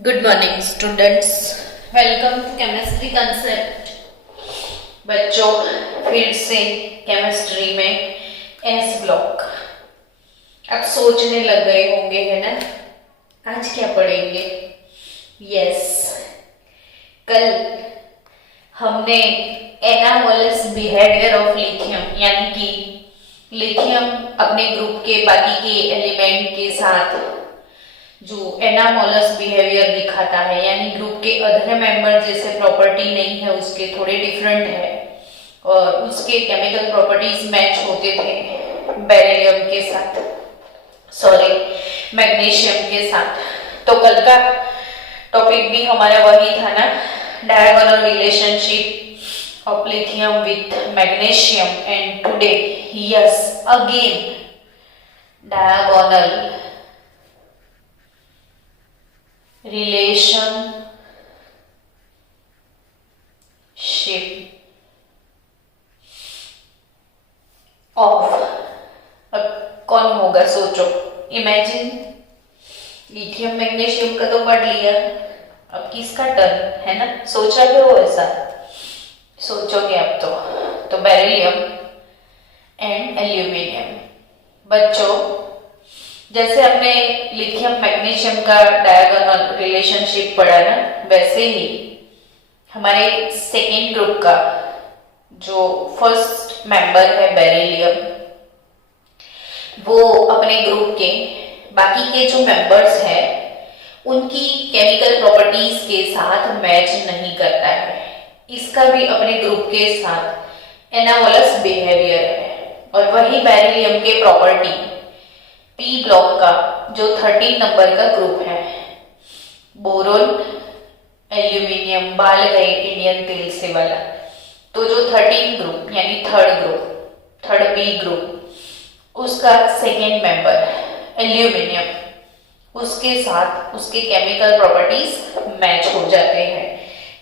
Good morning students, welcome to chemistry concept. बच्चों, फिर से केमिस्ट्री में एस ब्लॉक। अब सोचने लग गए होंगे, है ना, आज क्या पढ़ेंगे। यस, कल हमने एनामोलस बिहेवियर ऑफ लिथियम यानी कि लिथियम अपने ग्रुप के बाकी के एलिमेंट के साथ जो एनामोलस बिहेवियर दिखाता है, यानी ग्रुप के अदर मेंबर जैसे प्रॉपर्टी नहीं है, उसके थोड़े डिफरेंट है और उसके केमिकल प्रॉपर्टीज मैच होते थे बेरिलियम के साथ, सॉरी मैग्नीशियम के साथ। तो कल का टॉपिक भी हमारा वही था ना, diagonal relationship of lithium with magnesium. And today yes again diagonal relationship of, अब कौन होगा सोचो, इमेजिन। लिथियम मैग्नीशियम का तो पढ़ लिया, अब किसका टर्न है ना, सोचा क्यों ऐसा सोचोगे अब तो बेरिलियम एंड एल्यूमिनियम। बच्चों, जैसे हमने लिथियम मैग्नीशियम का डायगोनल रिलेशनशिप पढ़ा ना, वैसे ही हमारे सेकेंड ग्रुप का जो फर्स्ट मेंबर है बेरिलियम, वो अपने ग्रुप के बाकी के जो मेंबर्स हैं उनकी केमिकल प्रॉपर्टीज के साथ मैच नहीं करता है। इसका भी अपने ग्रुप के साथ एनामोलस बिहेवियर है और वही बेरिलियम के प्रॉपर्टी पी ब्लॉक का जो 13 नंबर का ग्रुप है, बोरोन एल्यूमिनियम बाल गए इंडियन तेल से वाला, तो जो 13 ग्रुप यानी थर्ड बी ग्रुप, उसका सेकेंड मेंबर एल्यूमिनियम, उसके साथ उसके केमिकल प्रॉपर्टीज मैच हो जाते हैं।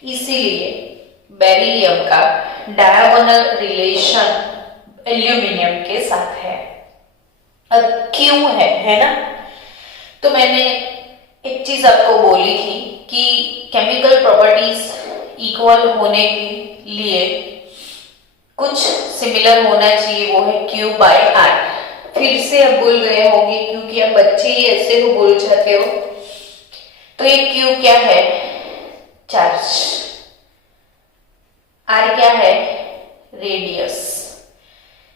इसीलिए बेरिलियम का डायगोनल रिलेशन एल्यूमिनियम के साथ है। अब क्यों है ना, तो मैंने एक चीज आपको बोली थी कि केमिकल प्रॉपर्टीज इक्वल होने के लिए कुछ सिमिलर होना चाहिए, वो है Q बाय R। फिर से अब भूल गए होंगे क्योंकि अब बच्चे ही ऐसे हो बोल जाते हो। तो ये Q क्या है, चार्ज, R क्या है, रेडियस।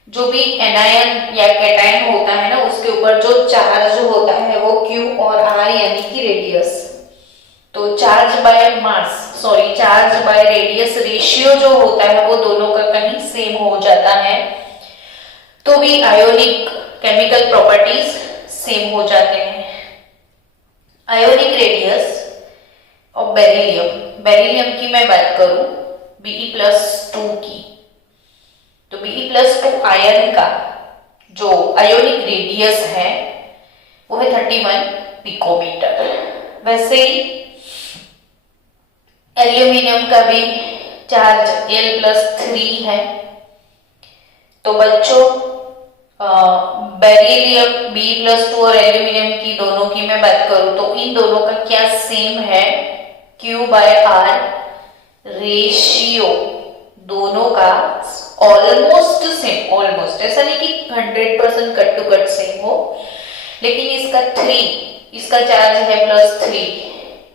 जो भी एनायन या कैटायन होता है ना, उसके ऊपर जो चार्ज होता है वो Q और R यानी कि रेडियस। तो charge by mass, sorry charge by radius ratio जो होता है वो दोनों का कहीं सेम हो जाता है, तो भी आयोनिक केमिकल प्रॉपर्टीज सेम हो जाते हैं। आयोनिक रेडियस ऑफ बेरिलियम की मैं बात करूं Be+2 की, तो Be+2 आयन का जो आयोनिक रेडियस है वो है 31 पिकोमीटर। वैसे ही एल्यूमिनियम का भी चार्ज L+3 है। तो बच्चों, बेरिलियम Be+2 और एल्यूमिनियम की दोनों की मैं बात करूं तो इन दोनों का क्या सेम है, Q बाय R रेशियो दोनों का ऑलमोस्ट सेम, ऑलमोस्ट, ऐसा नहीं कि 100% कट टू कट सेम हो, लेकिन इसका चार्ज है +3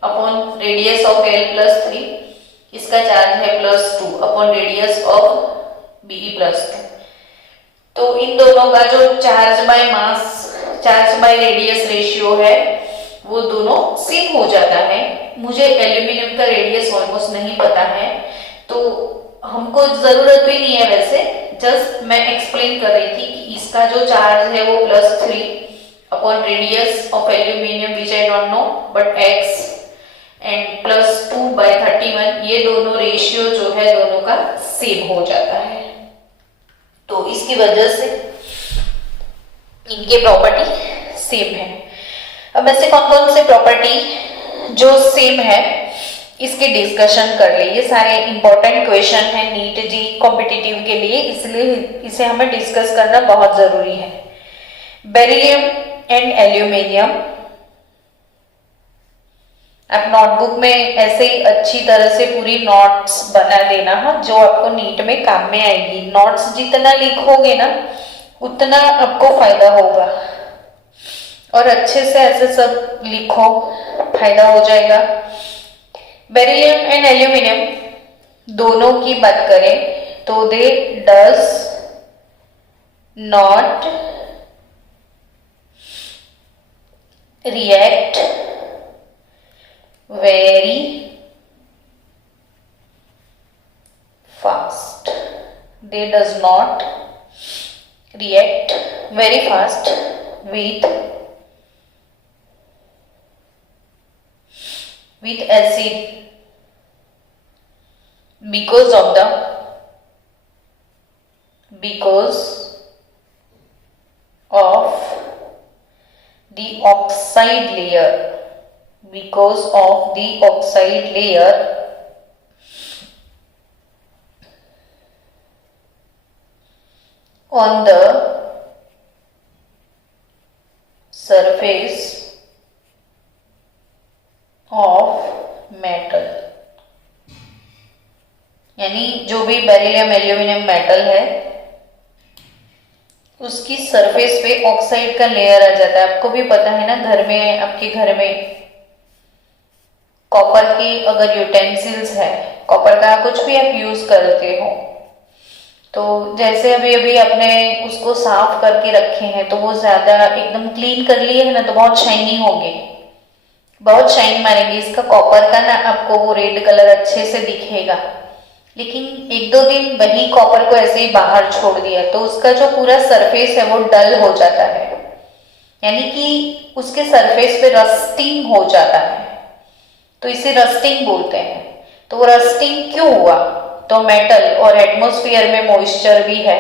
अपॉन रेडियस ऑफ L+3, इसका चार्ज है +2 अपॉन रेडियस ऑफ Be+2। तो इन दोनों का जो charge by mass, charge by radius ratio है वो दोनों सेम हो जाता है। मुझे एल्यूमिनियम का रेडियस ऑलमोस्ट नहीं पता है, तो हमको जरूरत भी नहीं है, वैसे जस्ट मैं एक्सप्लेन कर रही थी कि इसका जो चार्ज है वो +3 अपॉन radius of aluminium which I don't know but x and +2 by 31, ये दोनों रेशियो जो है दोनों का सेम हो जाता है। तो इसकी वजह से इनके प्रॉपर्टी सेम है। अब ऐसे कौन कौन से प्रॉपर्टी जो सेम है इसके डिस्कशन कर ले। ये सारे इंपॉर्टेंट क्वेश्चन है नीट जी कॉम्पिटिटिव के लिए, इसलिए इसे हमें डिस्कस करना बहुत जरूरी है। बेरिलियम एंड एल्यूमिनियम आप नोटबुक में ऐसे ही अच्छी तरह से पूरी नोट्स बना देना, हाँ, जो आपको नीट में काम में आएगी। नोट्स जितना लिखोगे ना उतना आपको फायदा होगा, और अच्छे से ऐसे सब लिखो, फायदा हो जाएगा। बेरिलियम एंड एल्यूमिनियम दोनों की बात करें तो दे does not react very fast. They does not react very fast with acid because of the oxide layer. Because of the oxide layer on the surface of metal, यानी जो भी beryllium aluminium metal है उसकी surface पे oxide का layer आ जाता है। आपको भी पता है ना, घर में, आपके घर में कॉपर की अगर यूटेंसिल्स है, कॉपर का कुछ भी आप यूज करते हो, तो जैसे अभी अभी आपने उसको साफ करके रखे हैं तो वो ज्यादा एकदम क्लीन कर लिए है ना, तो बहुत शाइनी होंगे, बहुत शाइन मारेंगे। इसका कॉपर का ना आपको वो रेड कलर अच्छे से दिखेगा, लेकिन एक दो दिन वही कॉपर को ऐसे ही बाहर छोड़ दिया तो उसका जो पूरा सरफेस है वो डल हो जाता है, यानी कि उसके सरफेस पे रस्टिंग हो जाता है, तो इसे रस्टिंग बोलते हैं। तो वो रस्टिंग क्यों हुआ? तो मेटल और एटमॉस्फेयर में मॉइस्चर भी है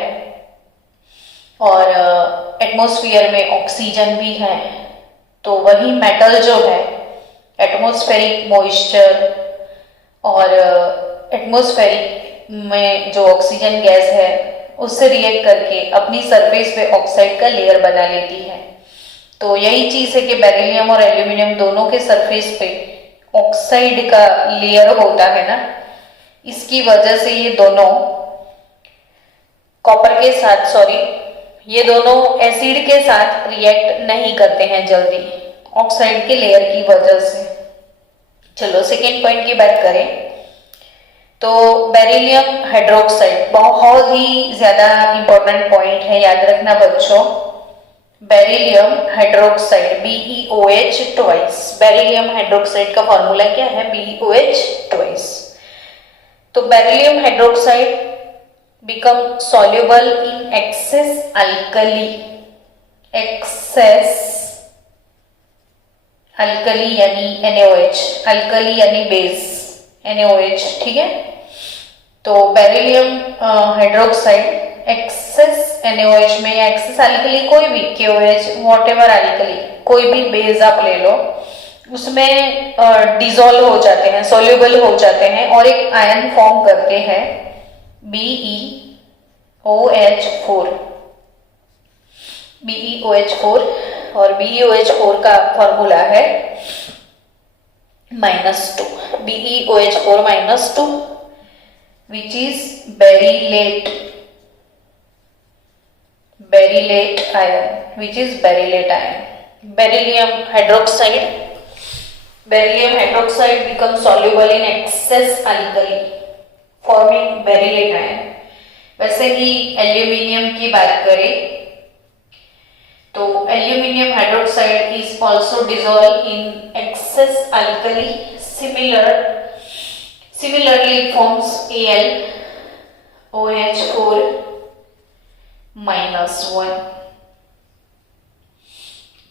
और एटमॉस्फेयर में ऑक्सीजन भी है, तो वही मेटल जो है एटमॉस्फेरिक मॉइस्चर और एटमॉस्फेरिक में जो ऑक्सीजन गैस है उससे रिएक्ट करके अपनी सरफेस पे ऑक्साइड का लेयर बना लेती है। तो यही चीज है कि बेरिलियम और एल्यूमिनियम दोनों के सरफेस पे ऑक्साइड का लेयर होता है ना, इसकी वजह से ये दोनों कॉपर के साथ ये दोनों एसिड के साथ रिएक्ट नहीं करते हैं जल्दी, ऑक्साइड के लेयर की वजह से। चलो सेकेंड पॉइंट की बात करें तो बेरिलियम हाइड्रोक्साइड बहुत ही ज्यादा इंपॉर्टेंट पॉइंट है, याद रखना बच्चों। Beryllium hydroxide BeOH twice, beryllium hydroxide का फॉर्मूला क्या है? BeOH twice. तो beryllium hydroxide become soluble in excess alkali यानी NaOH, अल्कली यानी बेस NaOH, ठीक है। तो बेरिलियम हाइड्रोक्साइड एक्सेस NaOH में या एक्सेस अल्कली कोई भी KOH व्हाटएवर अल्कली कोई भी बेस आप ले लो, उसमें डिसॉल्व हो जाते हैं, सोल्यूबल हो जाते हैं और एक आयन फॉर्म करते हैं BeOH4 और BeOH4 का फॉर्मूला है -2, BeOH4 -2 which is berylate ion, beryllium hydroxide becomes soluble in excess alkali forming berylate ion। वैसे ही एल्यूमिनियम की बात करें तो aluminium hydroxide is also dissolve in excess alkali, similarly it forms AlOH4 -1।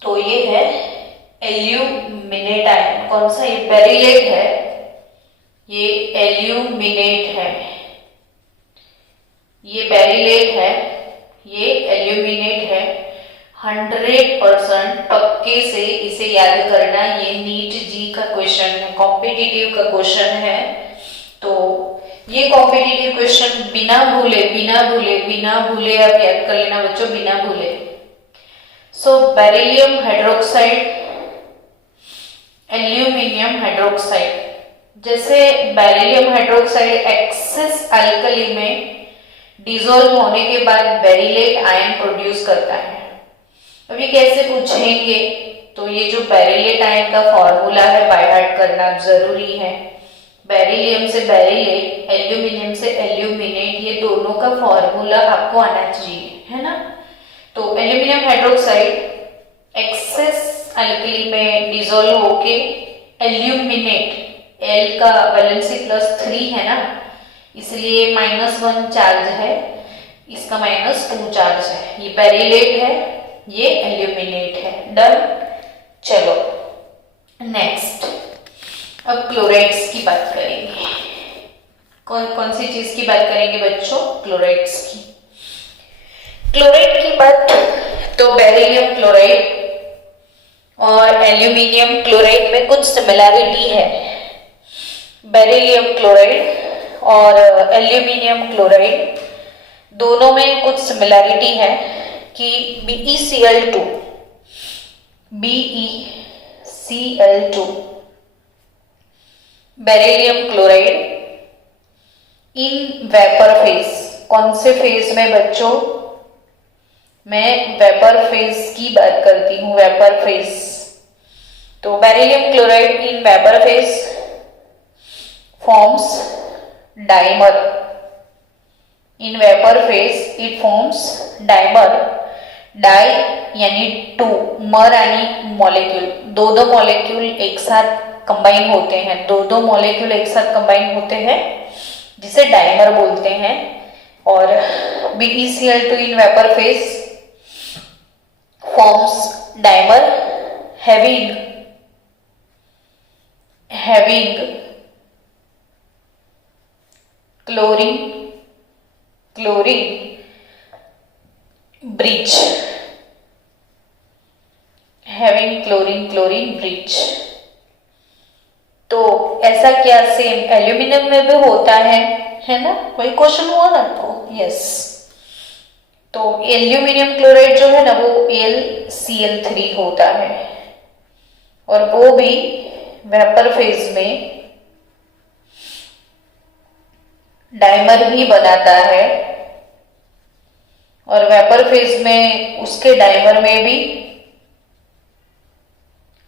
तो ये है एल्यूमिनेट आयन। कौन सा? ये बेरिलेट है, ये एल्यूमिनेट है, ये बेरिलेट है, ये एल्यूमिनेट है। 100% पक्के से इसे याद करना, ये नीट जी का क्वेश्चन है, कॉम्पिटिटिव का क्वेश्चन है। तो ये कॉम्पिटिटिव क्वेश्चन बिना भूले आप याद कर लेना बच्चों, बिना भूले। सो बेरिलियम हाइड्रोक्साइड एल्यूमिनियम हाइड्रोक्साइड। जैसे बेरिलियम हाइड्रोक्साइड एक्सेस अल्कली में डिसॉल्व होने के बाद बेरिलेट आयन प्रोड्यूस करता है। अभी कैसे पूछेंगे, तो ये जो बेरिलेट आयन का फॉर्मूला है बाय हार्ट करना जरूरी है। बेरिलियम से बेरिलेट, एल्यूमिनियम से एल्यूमिनेट, ये दोनों का फॉर्मूला आपको आना चाहिए, है ना। तो एल्यूमिनियम हाइड्रोक्साइड एक्सेस अल्कली में डिसॉल्व होके एल्यूमिनेट, एल का वैलेंसी +3 है ना, इसलिए -1 चार्ज है, इसका -2 चार्ज है। ये बेरिलेट है, ये एल्यूमिनेट है। डन। चलो नेक्स्ट, अब क्लोराइड्स की बात करेंगे। कौन सी चीज की बात करेंगे बच्चों? क्लोराइड्स की। क्लोराइड की बात, तो बेरिलियम क्लोराइड और एल्यूमिनियम क्लोराइड में कुछ सिमिलैरिटी है। बेरिलियम क्लोराइड और एल्यूमिनियम क्लोराइड दोनों में कुछ सिमिलैरिटी है कि BeCl2 beryllium chloride in vapour phase, कौन से फेज में बच्चों? मैं वेपर फेज की बात करती हूँ, वेपर फेज। तो beryllium chloride in vapour phase forms dimer. In vapour phase it forms dimer. Di यानी 2, मर यानी मॉलिक्यूल, दो मॉलिक्यूल एक साथ कंबाइन होते हैं, दो मॉलिक्यूल एक साथ कंबाइन होते हैं जिसे डाइमर बोलते हैं। और BeCl2 इन vapour phase forms dimer having chlorine bridge, having chlorine bridge. तो ऐसा क्या सेम एल्यूमिनियम में भी होता है ना? वही क्वेश्चन हुआ ना आपको? यस। तो एल्यूमिनियम क्लोराइड जो है ना वो AlCl3 होता है और वो भी वेपर फेज में डाइमर ही बनाता है और वेपर फेज में उसके डाइमर में भी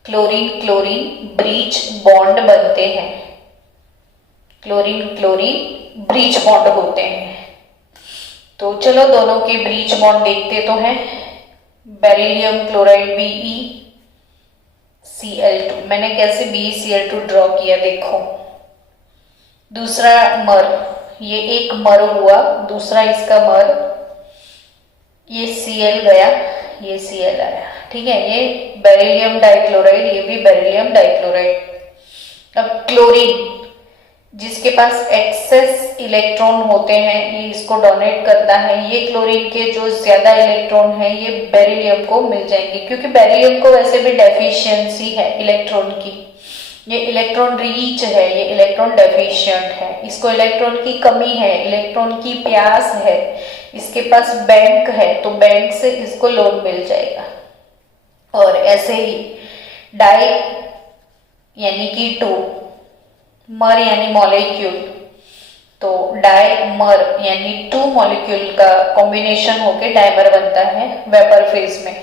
क्लोरीन ब्रिज बॉन्ड बनते हैं, क्लोरीन ब्रिज बॉन्ड होते हैं। तो चलो दोनों के ब्रिज बॉन्ड देखते तो हैं। बेरिलियम क्लोराइड BeCl2, मैंने कैसे BeCl2 ड्रॉ किया देखो। दूसरा मर, ये एक मर हुआ, दूसरा इसका मर, ये Cl गया, ये Cl आया, ठीक है। ये बेरिलियम डाइक्लोराइड, ये भी बेरिलियम डाइक्लोराइड। अब क्लोरीन जिसके पास एक्सेस इलेक्ट्रॉन होते हैं ये इसको डोनेट करता है। ये क्लोरीन के जो ज्यादा इलेक्ट्रॉन है ये बेरिलियम को मिल जाएंगे, क्योंकि बेरिलियम को वैसे भी डेफिशिएंसी है इलेक्ट्रॉन की। ये इलेक्ट्रॉन रिच है, ये इलेक्ट्रॉन डेफिशिएंट है, इसको इलेक्ट्रॉन की कमी है, इलेक्ट्रॉन की प्यास है, इसके पास बैंक है तो बैंक से इसको लोन मिल जाएगा। और ऐसे ही डाई यानी कि 2, मर यानी मॉलिक्यूल, तो डाई मर यानी 2 मॉलिक्यूल का कॉम्बिनेशन होके डाइमर बनता है वेपर फेज में।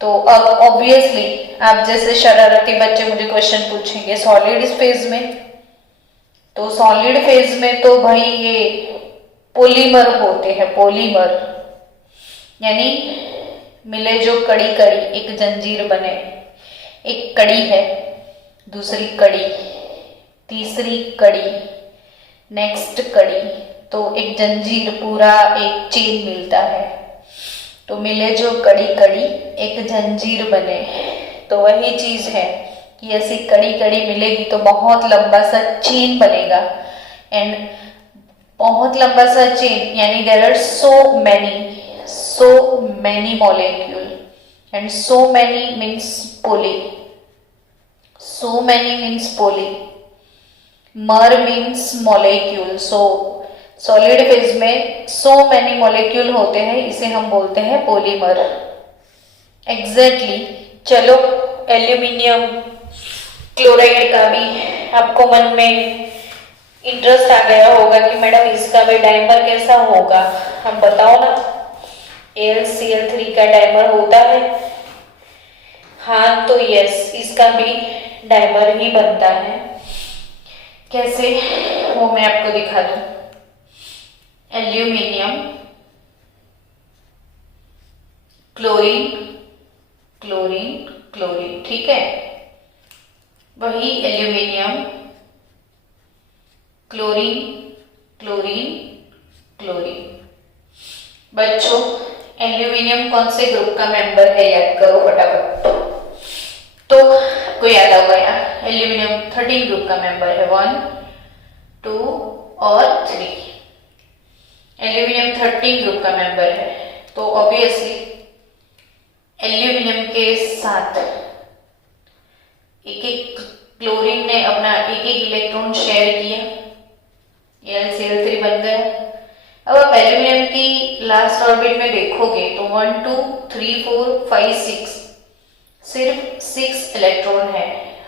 तो अब ऑब्वियसली आप जैसे शरारती बच्चे मुझे क्वेश्चन पूछेंगे सॉलिड फेज में, तो सॉलिड फेज में तो भाई ये पॉलीमर होते हैं, पॉलीमर यानी मिले जो कड़ी एक जंजीर बने। एक कड़ी है, दूसरी कड़ी, तीसरी कड़ी, नेक्स्ट कड़ी, तो एक जंजीर पूरा एक चेन मिलता है। तो मिले जो कड़ी एक जंजीर बने, तो वही चीज है कि ऐसी कड़ी मिलेगी तो बहुत लंबा सा चेन बनेगा। एंड बहुत लंबा सा चेन यानी there are so many molecule and so many means poly, mer means molecule. So solid phase में सो मैनी मॉलिक्यूल होते हैं, इसे हम बोलते हैं पॉलीमर। एग्जैक्टली। चलो एल्यूमिनियम क्लोराइड का भी आपको मन में इंटरेस्ट आ गया होगा कि मैडम इसका भी डाइमर कैसा होगा, हम बताओ ना। AlCl3 का डाइमर होता है। हाँ तो यस, इसका भी डाइमर ही बनता है। कैसे, वो मैं आपको दिखा दूं। एल्यूमिनियम, क्लोरीन, क्लोरीन, क्लोरीन, ठीक है। वही एल्यूमिनियम, क्लोरीन, क्लोरीन, क्लोरीन। बच्चों, एल्यूमिनियम कौन से ग्रुप का मेंबर है, याद करो फटाफट। तो आपको याद होगा यार, एल्यूमिनियम 13 ग्रुप का मेंबर है, 1, 2 और 3। एल्यूमिनियम 13 ग्रुप का मेंबर है, तो ऑब्वियसली एल्यूमिनियम के साथ एक एक क्लोरीन ने अपना एक एक इलेक्ट्रॉन शेयर किया, AlCl3 बन गया। अब आप एल्यूमिनियम की लास्ट ऑर्बिट में देखोगे तो 1 2 3 4 5 6 सिर्फ 6 इलेक्ट्रॉन है,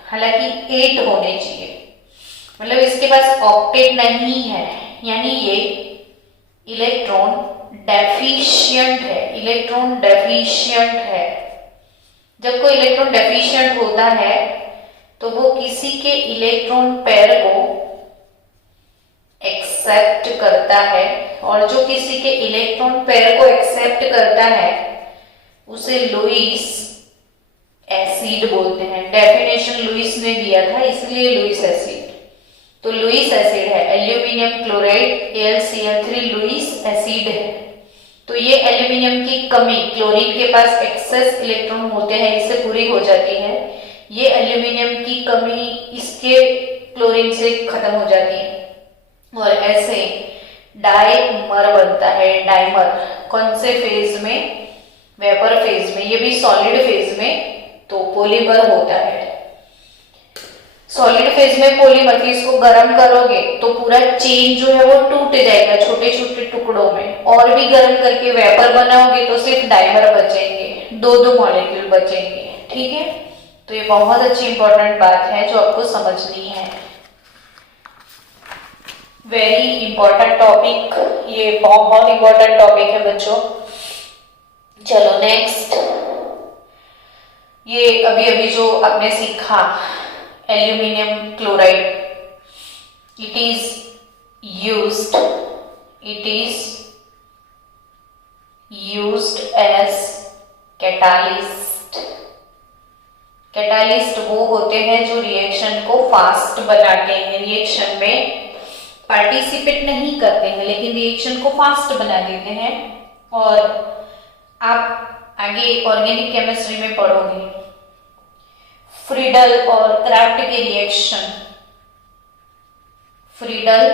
हालांकि 8 होने चाहिए। मतलब इसके पास ऑक्टेट नहीं है, यानी ये इलेक्ट्रॉन डेफिशिएंट है, इलेक्ट्रॉन डेफिशिएंट है। जब कोई इलेक्ट्रॉन डेफिशिएंट होता है तो वो किसी के इलेक्ट्रॉन पेयर को एक्सेप्ट करता है, और जो किसी के इलेक्ट्रॉन पेयर को एक्सेप्ट करता है उसे लुईस एसिड बोलते हैं। डेफिनेशन लुईस ने दिया था, इसलिए लुईस एसिड। तो लुईस एसिड है aluminium chloride, AlCl3 Lewis acid है। तो ये एल्यूमिनियम की कमी, क्लोरीन के पास एक्सेस इलेक्ट्रॉन होते हैं, इससे पूरी हो जाती है। ये एल्यूमिनियम की कमी इसके क्लोरीन से खत्म हो जाती है, और ऐसे डाइमर बनता है। डाइमर कौन से फेज में, वेपर फेज में, ये भी सॉलिड फेज में तो पॉलीमर होता है। सॉलिड फेज में पॉलीमर, इसको गर्म करोगे तो पूरा चेन जो है वो टूट जाएगा छोटे छोटे टुकड़ों में, और भी गर्म करके वेपर बनाओगे तो सिर्फ डाइमर बचेंगे, दो दो मॉलिक्यूल बचेंगे, ठीक है। तो ये बहुत अच्छी इंपॉर्टेंट बात है जो आपको समझनी है। वेरी इंपॉर्टेंट टॉपिक, ये बहुत इंपॉर्टेंट टॉपिक है बच्चों। चलो नेक्स्ट, ये अभी अभी जो आपने सीखा aluminium chloride, it is used as catalyst. Catalyst वो होते हैं जो रिएक्शन को फास्ट बनाते हैं, रिएक्शन में पार्टिसिपेट नहीं करते हैं लेकिन रिएक्शन को फास्ट बना देते हैं। और आप आगे ऑर्गेनिक केमिस्ट्री में पढ़ोगे फ्रीडल और क्राफ्ट के रिएक्शन, फ्रीडल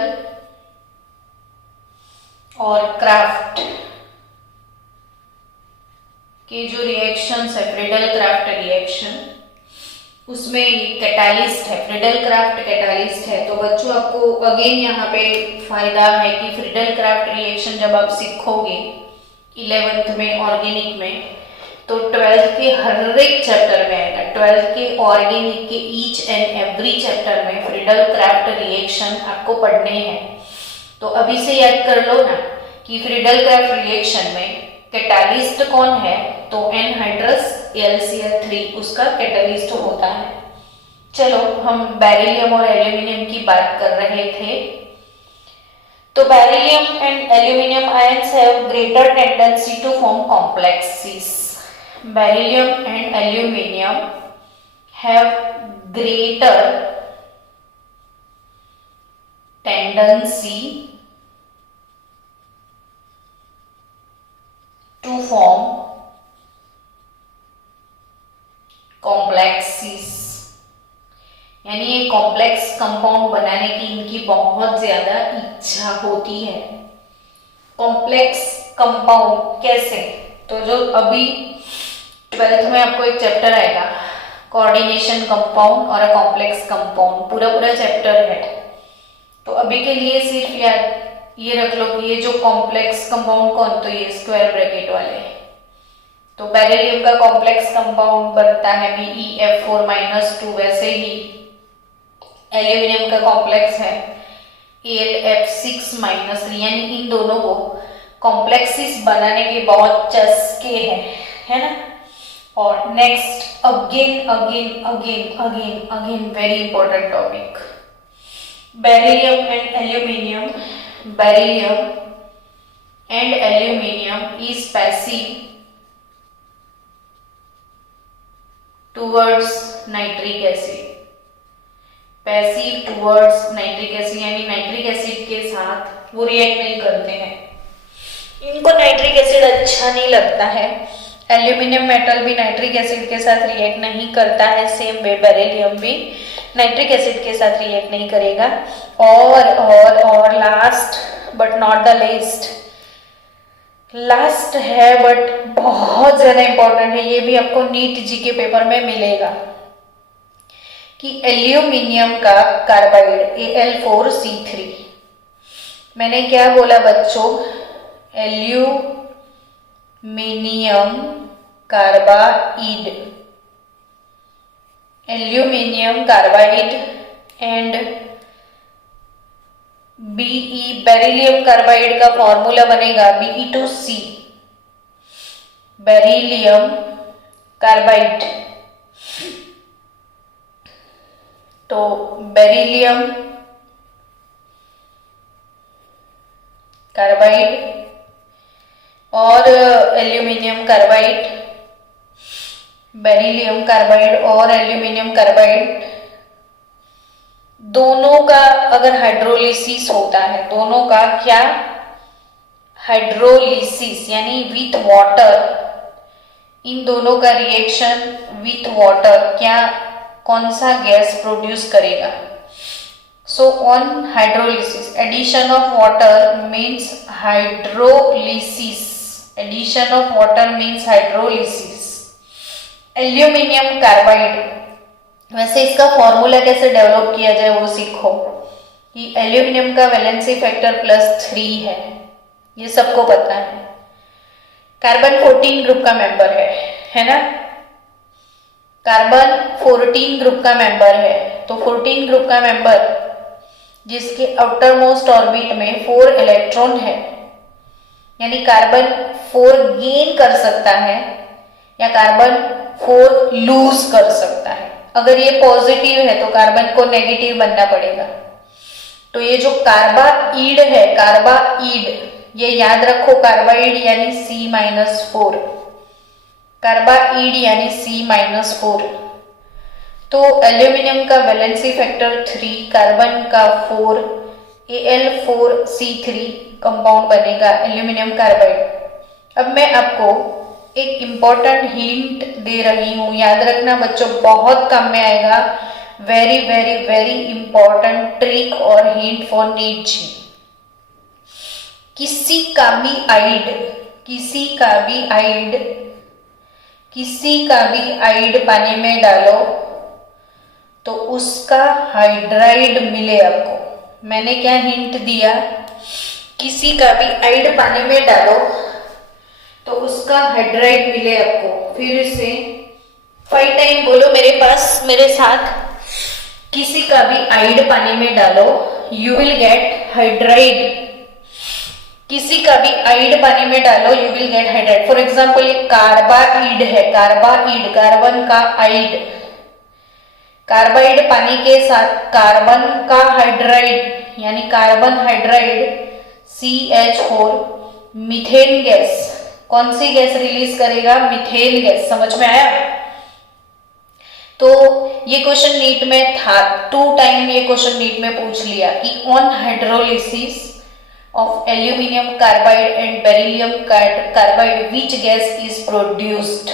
और क्राफ्ट के जो रिएक्शंस है, फ्रीडल क्राफ्ट रिएक्शन, उसमें कैटालिस्ट है, फ्रीडल क्राफ्ट कैटालिस्ट है। तो बच्चों आपको अगेन यहाँ पे फायदा है कि फ्रीडल क्राफ्ट रिएक्शन जब आप सीखोगे 11th में ऑर्गेनिक में, तो 12th के हर एक चैप्टर में आएगा। 12th के ऑर्गेनिक के ईच एंड एवरी चैप्टर में फ्रीडल क्राफ्ट रिएक्शन आपको पढ़ने हैं। तो अभी से याद कर लो ना कि फ्रीडल क्राफ्ट रिएक्शन में कैटालिस्ट कौन है, तो एनहाइड्रस AlCl3 उसका कैटालिस्ट होता है। चलो हम बेरिलियम और एल्यूमिनियम की बात कर रहे थे। तो beryllium and aluminium ions have greater tendency to form complexes. Beryllium and aluminium have greater tendency to form complexes, यानी ये कॉम्प्लेक्स कंपाउंड बनाने की इनकी बहुत ज्यादा इच्छा होती है। कॉम्प्लेक्स कंपाउंड कैसे, तो जो अभी 12th में आपको एक चैप्टर आएगा कोऑर्डिनेशन कंपाउंड और अ कॉम्प्लेक्स कंपाउंड, पूरा चैप्टर है। तो अभी के लिए सिर्फ याद ये रख लो कि ये जो कॉम्प्लेक्स कंपाउंड कौन, तो ये स्क्वायर ब्रैकेट वाले। तो बेरिलियम का कॉम्प्लेक्स कंपाउंड बनता है BeF4-2, वैसे ही एल्यूमिनियम का कॉम्प्लेक्स है AlF6-3, यानी इन दोनों को कॉम्प्लेक्सिस बनाने के बहुत चस्के हैं, है ना। और next again again again again again very important topic, beryllium and aluminium. Beryllium and aluminium is passive towards nitric acid, passive towards nitric acid, यानी नाइट्रिक एसिड के साथ वो रिएक्ट नहीं करते हैं, इनको नाइट्रिक एसिड अच्छा नहीं लगता है। एल्यूमिनियम मेटल भी नाइट्रिक एसिड के साथ रिएक्ट नहीं करता है, सेम वे बेरिलियम भी नाइट्रिक एसिड के साथ रिएक्ट नहीं करेगा। और last but not the least, last है बट बहुत ज्यादा इंपॉर्टेंट है, ये भी आपको नीट जी के पेपर में मिलेगा कि एल्यूमिनियम का कार्बाइड Al4C3, मैंने क्या बोला बच्चों, aluminium carbide, aluminium carbide and Be, beryllium carbide का फॉर्मूला बनेगा Be2C, बेरिलियम कार्बाइड। तो बेरिलियम कार्बाइड और एल्यूमिनियम कार्बाइड, बेरिलियम कार्बाइड और एल्यूमिनियम कार्बाइड, दोनों का अगर हाइड्रोलिसिस होता है, दोनों का क्या, हाइड्रोलिसिस यानी विथ वाटर, इन दोनों का रिएक्शन विथ वाटर क्या, कौन सा गैस प्रोड्यूस करेगा। So on hydrolysis addition of water means hydrolysis, addition of water means hydrolysis. Aluminium carbide, वैसे इसका फॉर्मूला कैसे डेवलप किया जाए वो सीखो कि एल्यूमिनियम का वैलेंसी फैक्टर +3 है, ये सबको पता है। कार्बन 14 ग्रुप का मेंबर है ना, कार्बन 14 ग्रुप का मेंबर है। तो 14 ग्रुप का मेंबर जिसके आउटर मोस्ट ऑर्बिट में 4 इलेक्ट्रॉन है, यानी कार्बन 4 गेन कर सकता है या कार्बन 4 लूज कर सकता है। अगर ये पॉजिटिव है तो कार्बन को नेगेटिव बनना पड़ेगा। तो ये जो कार्बाइड है, कार्बाइड ये याद रखो, कार्बाइड यानी C-4, कार्बाइड यानी C-4। तो एल्यूमिनियम का वैलेंसी फैक्टर 3, कार्बन का 4, Al4C3 कंपाउंड बनेगा एल्यूमिनियम कार्बाइड। अब मैं आपको एक इंपॉर्टेंट हिंट दे रही हूं, याद रखना बच्चों, बहुत काम में आएगा। Very very very important trick और हिंट फॉर नीट जी। किसी का भी आइड पानी में डालो तो उसका हाइड्राइड मिले आपको। मैंने क्या हिंट दिया, किसी का भी आइड पानी में डालो तो उसका हाइड्राइड मिले आपको। फिर से 5 टाइम बोलो मेरे साथ, किसी का भी आइड पानी में डालो यू विल गेट हाइड्राइड, किसी का भी आइड पानी में डालो you will gate hydride. For example ये कार्बाइड है, कार्बाइड कार्बन का आइड, कार्बाइड पानी के साथ कार्बन का हाइड्राइड यानी carbon hydride CH4 methane gas, कौन सी गैस रिलीज करेगा, मीथेन गैस। समझ में आया। तो ये क्वेश्चन नीट में था, 2 टाइम ये क्वेश्चन नीट में पूछ लिया कि on hydrolysis of aluminium carbide and beryllium carbide which gas is produced.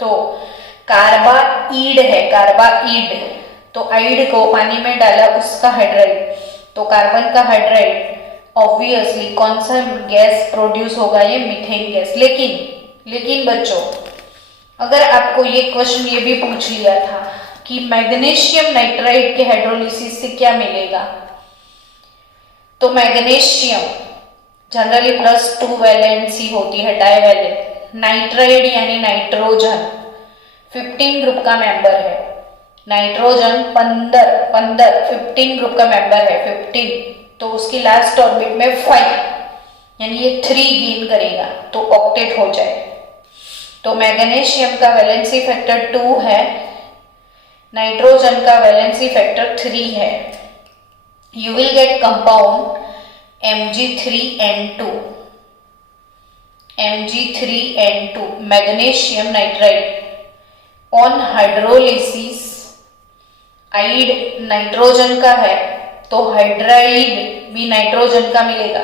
तो कार्बाइड है, कार्बाइड, तो आइड को पानी में डाला उसका हाइड्राइड, तो कार्बन का हाइड्राइड, ऑब्वियसली कौन सा गैस प्रोड्यूस होगा, ये मीथेन गैस। लेकिन बच्चों अगर आपको ये क्वेश्चन ये भी पूछ लिया था कि मैग्नीशियम नाइट्राइड के हाइड्रोलिसिस से क्या मिलेगा, तो मैग्नीशियम जनरली +2 वैलेंसी होती है, डाइवैलेंट। नाइट्राइड यानी नाइट्रोजन 15 ग्रुप का मेंबर है, नाइट्रोजन 15 ग्रुप का मेंबर है, 15, तो उसकी लास्ट ऑर्बिट में 5, यानी ये 3 गेन करेगा तो ऑक्टेट हो जाए। तो मैग्नीशियम का वैलेंसी फैक्टर 2 है, नाइट्रोजन का वैलेंसी फैक्टर 3 है। You will get compound Mg3N2, Mg3N2 magnesium nitride. On hydrolysis आइड नाइट्रोजन का है तो हाइड्राइड भी नाइट्रोजन का मिलेगा,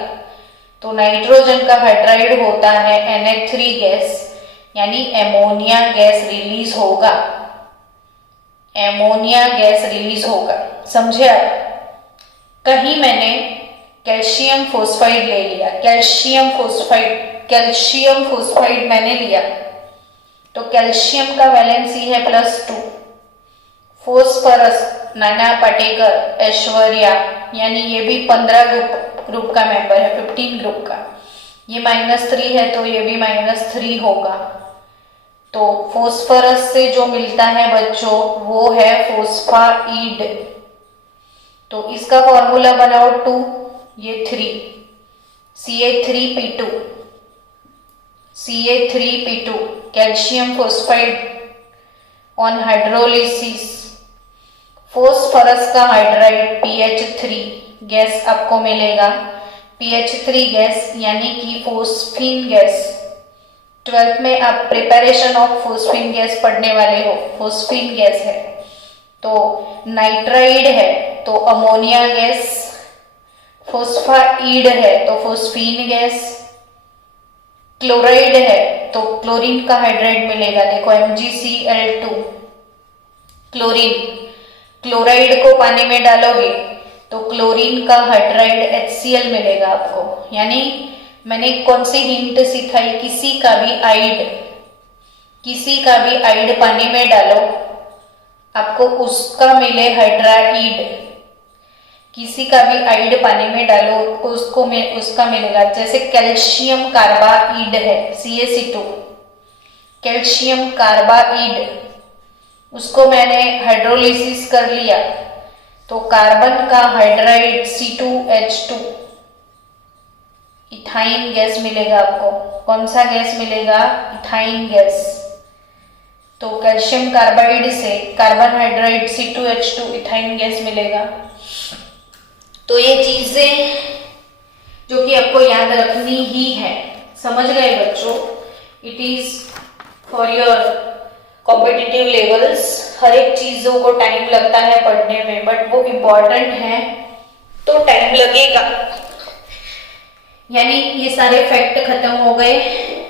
तो नाइट्रोजन का हाइड्राइड होता है NH3 गैस, यानी एमोनिया गैस रिलीज होगा, एमोनिया गैस रिलीज होगा। समझे आप? कहीं मैंने कैल्शियम फोस्फाइड ले लिया, कैल्शियम फोस्फाइड मैंने लिया, तो कैल्शियम का वैलेंसी है +2, फोस्फरस नाना पाटेकर, ऐश्वर्या, यानी ये भी 15 ग्रुप का मेंबर है, 15 ग्रुप का, ये -3 है तो ये भी -3 होगा। तो फोस्फरस से जो मिलता है बच्चों वो है फोस्फाइड, तो इसका फॉर्मूला बनाओ 2, ये 3, Ca3P2, calcium phosphide on hydrolysis, phosphorus का हाइड्राइड PH3 गैस आपको मिलेगा, PH3 गैस यानी कि फोस्फीन गैस। 12th में आप प्रिपरेशन ऑफ फोस्फीन गैस पढ़ने वाले हो, फोस्फीन गैस है, तो नाइट्राइड है तो अमोनिया गैस, फोस्फाइड है तो फोस्फीन गैस, क्लोराइड है तो क्लोरीन का हाइड्राइड मिलेगा, देखो MgCl2, क्लोराइड को पानी में डालोगे तो क्लोरीन का हाइड्राइड HCl मिलेगा आपको। यानी मैंने कौन सी हिंट सिखाई, किसी का भी आइड पानी में डालो आपको उसका मिले हाइड्राइड, किसी का भी आइड पानी में डालो उसका मिलेगा। जैसे कैल्शियम कार्बाइड है CaC2, कैल्शियम कार्बाइड, उसको मैंने हाइड्रोलिसिस कर लिया तो कार्बन का हाइड्राइड C2H2 इथाइन गैस मिलेगा आपको। कौन सा गैस मिलेगा? Ethyne gas. तो कैल्शियम कार्बाइड से carbon hydride C2H2 ethyne gas मिलेगा। तो ये चीजें जो कि आपको याद रखनी ही है, समझ गए बच्चों? It is for your competitive levels. हर एक चीजों को टाइम लगता है पढ़ने में, बट वो इम्पोर्टेंट है तो टाइम लगेगा। यानी ये सारे फैक्ट खत्म हो गए।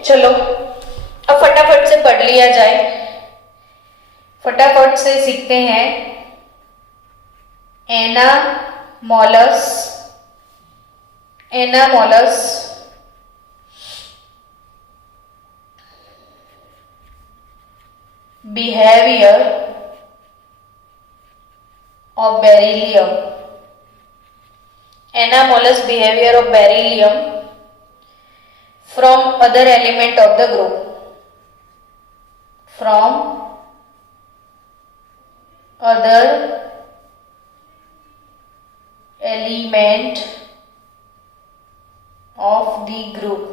चलो अब फटाफट से पढ़ लिया जाए, फटाफट से सीखते हैं। Anomalous behaviour of beryllium, anomalous behaviour of beryllium from other element of the group, from other element of the group।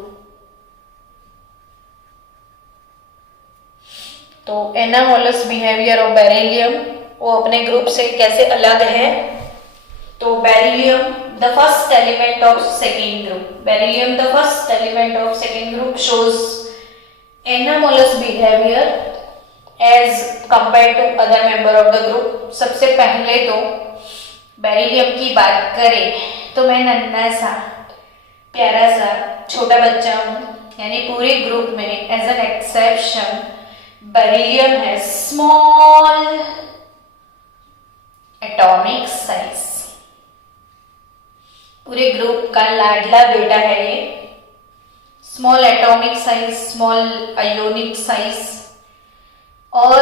तो एनामोलस बिहेवियर ऑफ बेरिलियम वो अपने ग्रुप से कैसे अलग है? तो beryllium the first element of second group, beryllium the first element of second group shows anomalous behavior as compared to other member of the group। सबसे पहले तो बेरिलियम की बात करें तो मैं नन्हा सा प्यारा सा छोटा बच्चा हूँ, यानी पूरे ग्रुप में एज एन एक्सेप्शन बेरिलियम है स्मॉल एटॉमिक साइज। पूरे ग्रुप का लाडला बेटा है ये, small atomic size, small ionic size. और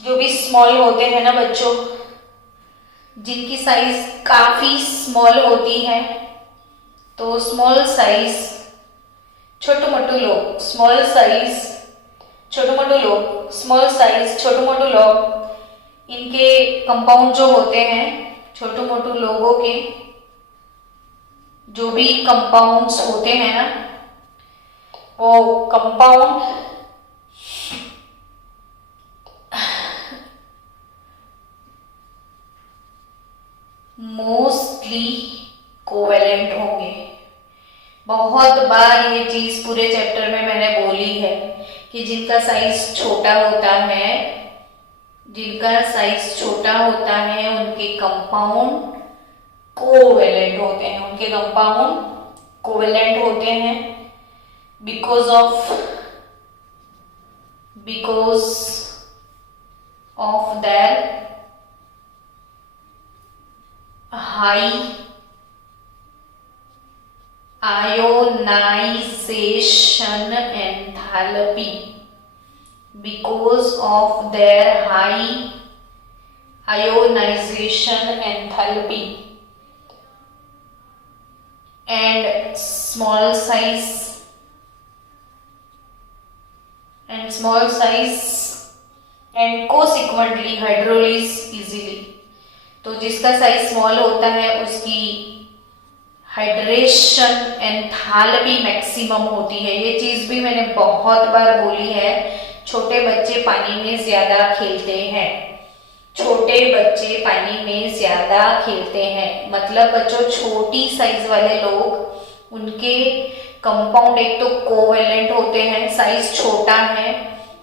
जो भी स्मॉल होते हैं ना बच्चों, जिनकी साइज काफी स्मॉल होती है, तो स्मॉल साइज छोटू मोटू लोग, स्मॉल साइज छोटू मोटू लोग, स्मॉल साइज छोटू मोटू लोग इनके कंपाउंड जो होते हैं छोटू मोटू लोगों के जो भी कंपाउंड्स होते हैं ना, वो कंपाउंड मोस्टली कोवेलेंट होंगे। बहुत बार ये चीज पूरे चैप्टर में मैंने बोली है कि जिनका साइज छोटा होता है, उनके कंपाउंड कोवेलेंट होते हैं, because of their high ionisation enthalpy, and small size and consequently hydrolyze easily। तो जिसका साइज स्मॉल होता है उसकी हाइड्रेशन एंथैल्पी मैक्सिमम होती है। ये चीज भी मैंने बहुत बार बोली है। छोटे बच्चे पानी में ज्यादा खेलते हैं, मतलब बच्चों छोटी साइज वाले लोग, उनके कंपाउंड एक तो कोवेलेंट होते हैं, साइज छोटा है,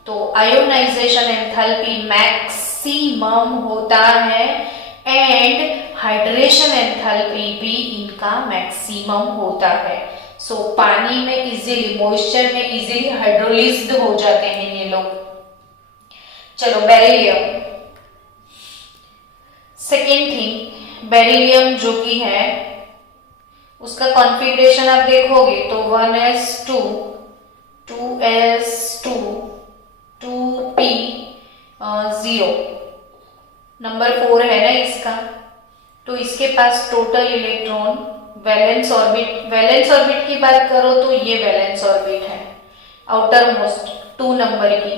तो आयोनाइजेशन एंथैल्पी मैक्सिमम होता है एंड हाइड्रेशन एंथैल्पी भी इनका मैक्सिमम होता है। सो पानी में इजीली, मॉइस्चर में इजीली हाइड्रोलाइज्ड हो जाते हैं ये लोग। चलो बेरिलियम, सेकेंड थिंग, बेरिलियम जो कि है उसका कॉन्फ़िगरेशन आप देखोगे तो 1s2 2s2 2p0 नंबर 4 है ना इसका। तो इसके पास टोटल इलेक्ट्रॉन वैलेंस ऑर्बिट की बात करो तो ये वैलेंस ऑर्बिट है आउटर मोस्ट 2 नंबर की।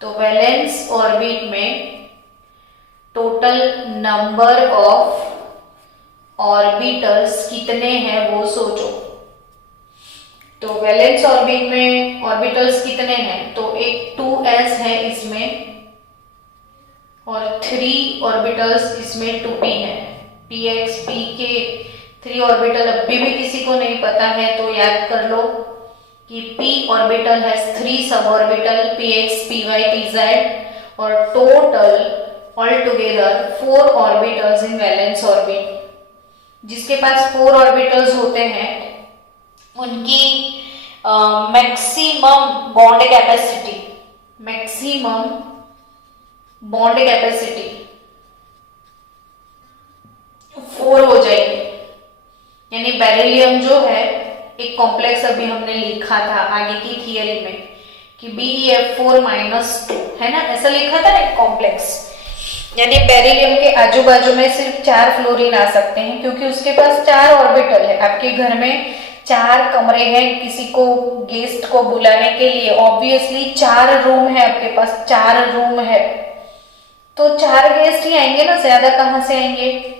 तो वैलेंस ऑर्बिट में टोटल नंबर ऑफ ऑर्बिटल्स कितने हैं वो सोचो। तो वैलेंस ऑर्बिट में ऑर्बिटल्स कितने हैं, तो एक 2s है इसमें और 3 ऑर्बिटल्स इसमें 2p है। px p के 3 ऑर्बिटल अभी भी किसी को नहीं पता है तो याद कर लो कि p ऑर्बिटल है 3 sub orbital px py pz और टोटल ऑल टुगेदर 4 ऑर्बिटल्स इन वैलेंस ऑर्बिट। जिसके पास 4 ऑर्बिटल्स होते हैं उनकी मैक्सिमम बॉन्ड कैपेसिटी 4 हो जाएगी। यानी बेरिलियम जो है एक कॉम्प्लेक्स, अभी हमने लिखा था आगे की थियरी में कि BeF4-2 है ना, ऐसा लिखा था एक कॉम्प्लेक्स। यानी बेरिलियम के आजू बाजू में सिर्फ 4 फ्लोरीन आ सकते हैं क्योंकि उसके पास 4 ऑर्बिटल है। आपके घर में 4 कमरे हैं, किसी को गेस्ट को बुलाने के लिए ऑब्वियसली 4 रूम है, आपके पास 4 रूम है तो 4 गेस्ट ही आएंगे ना, ज्यादा कहां से आएंगे।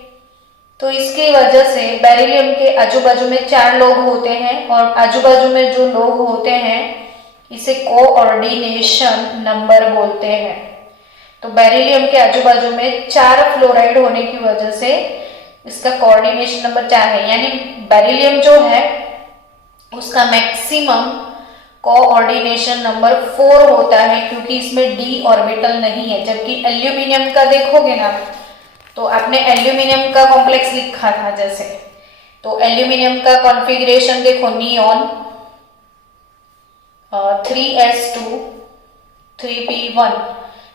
तो इसकी वजह से बेरिलियम के आजू बाजू में 4 लोग होते हैं और आजू बाजू में जो लोग होते हैं इसे कोऑर्डिनेशन नंबर बोलते हैं। तो बेरिलियम के आजू बाजू में 4 फ्लोराइड होने की वजह से इसका कोऑर्डिनेशन नंबर 4 है। यानी बेरिलियम जो है उसका मैक्सिमम कोऑर्डिनेशन नंबर 4 होता है क्योंकि इसमें d ऑर्बिटल नहीं है। जबकि एल्यूमिनियम का देखोगे ना तो आपने एल्यूमिनियम का कॉम्प्लेक्स लिखा था जैसे, तो एल्यूमिनियम का कॉन्फ़िगरेशन देखो, नियॉन 3s2 3p1,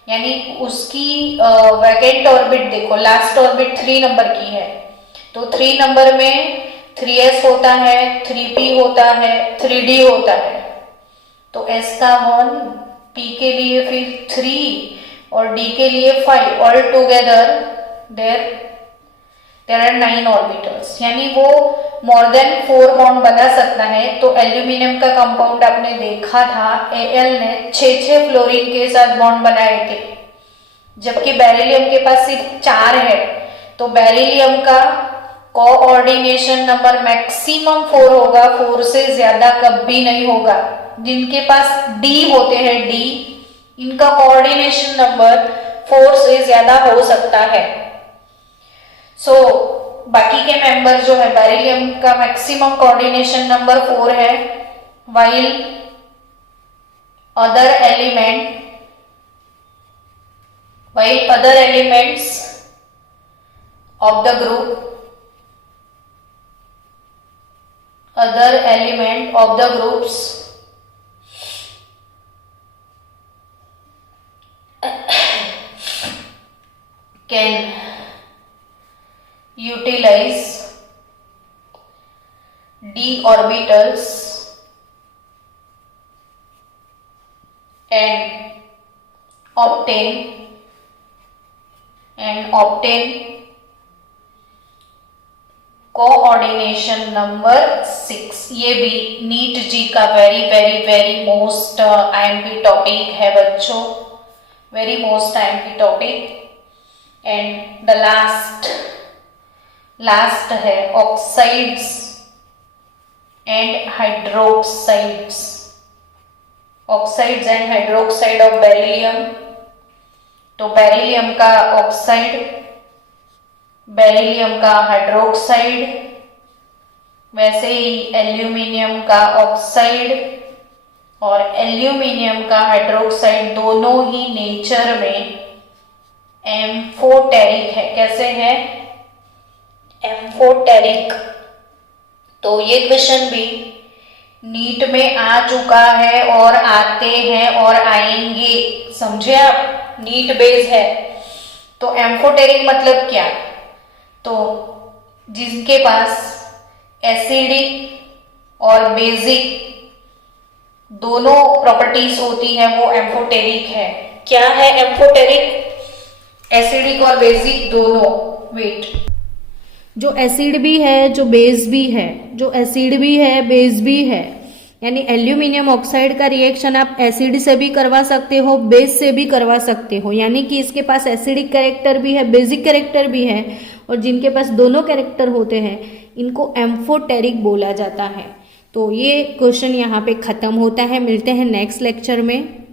यानी उसकी वैकेंट ऑर्बिट देखो, लास्ट ऑर्बिट 3 नंबर की है तो 3 नंबर में 3s होता है, 3p होता है, 3d होता है। तो s का 1, p के लिए फिर 3 और d के लिए 5, all together there are 9 orbitals. यानी वो मोर देन 4 बॉन्ड बना सकता है। तो एल्यूमिनियम का कंपाउंड आपने देखा था, Al ने 6 फ्लोरीन के साथ बॉन्ड बनाए थे। जबकि बेरिलियम के पास सिर्फ 4 है। तो बेरिलियम का कोऑर्डिनेशन नंबर मैक्सिमम 4 होगा, 4 से ज्यादा कभी नहीं होगा। जिनके पास डी होते हैं, डी, इनका कोऑर्डिनेशन नंबर 4 से ज्यादा हो सकता है। बाकी के मेंबर जो है, बेरिलियम का मैक्सिमम कोऑर्डिनेशन नंबर 4 है, while other elements of the group, other element of the groups can utilize d orbitals and obtain coordination number 6। ये भी नीट जी का very very very most IMP topic है बच्चों, very most IMP topic. And the last है oxides and hydroxides, oxides and hydroxide of beryllium. तो beryllium का oxide, beryllium का hydroxide, वैसे ही एल्यूमिनियम का ऑक्साइड और एल्यूमिनियम का हाइड्रोक्साइड दोनों ही नेचर में एम्फोटेरिक है। कैसे है? एम्फोटेरिक। तो ये क्वेश्चन भी नीट में आ चुका है और आते हैं और आएंगे, समझे आप? नीट बेस है। तो एम्फोटेरिक मतलब क्या? तो जिनके पास एसिडिक और बेसिक दोनों प्रॉपर्टीज होती है वो एम्फोटेरिक है। क्या है एम्फोटेरिक? एसिडिक और बेसिक दोनों। वेट, जो एसिड भी है, जो बेस भी है, जो एसिड भी है, बेस भी है, यानी एल्यूमिनियम ऑक्साइड का रिएक्शन आप एसिड से भी करवा सकते हो, बेस से भी करवा सकते हो, यानी कि इसके पास एसिडिक कैरेक्टर भी है, बेसिक कैरेक्टर भी है, और जिनके पास दोनों कैरेक्टर होते हैं इनको एम्फोटेरिक बोला जाता है। तो ये क्वेश्चन यहाँ पे खत्म होता है। मिलते हैं नेक्स्ट लेक्चर में।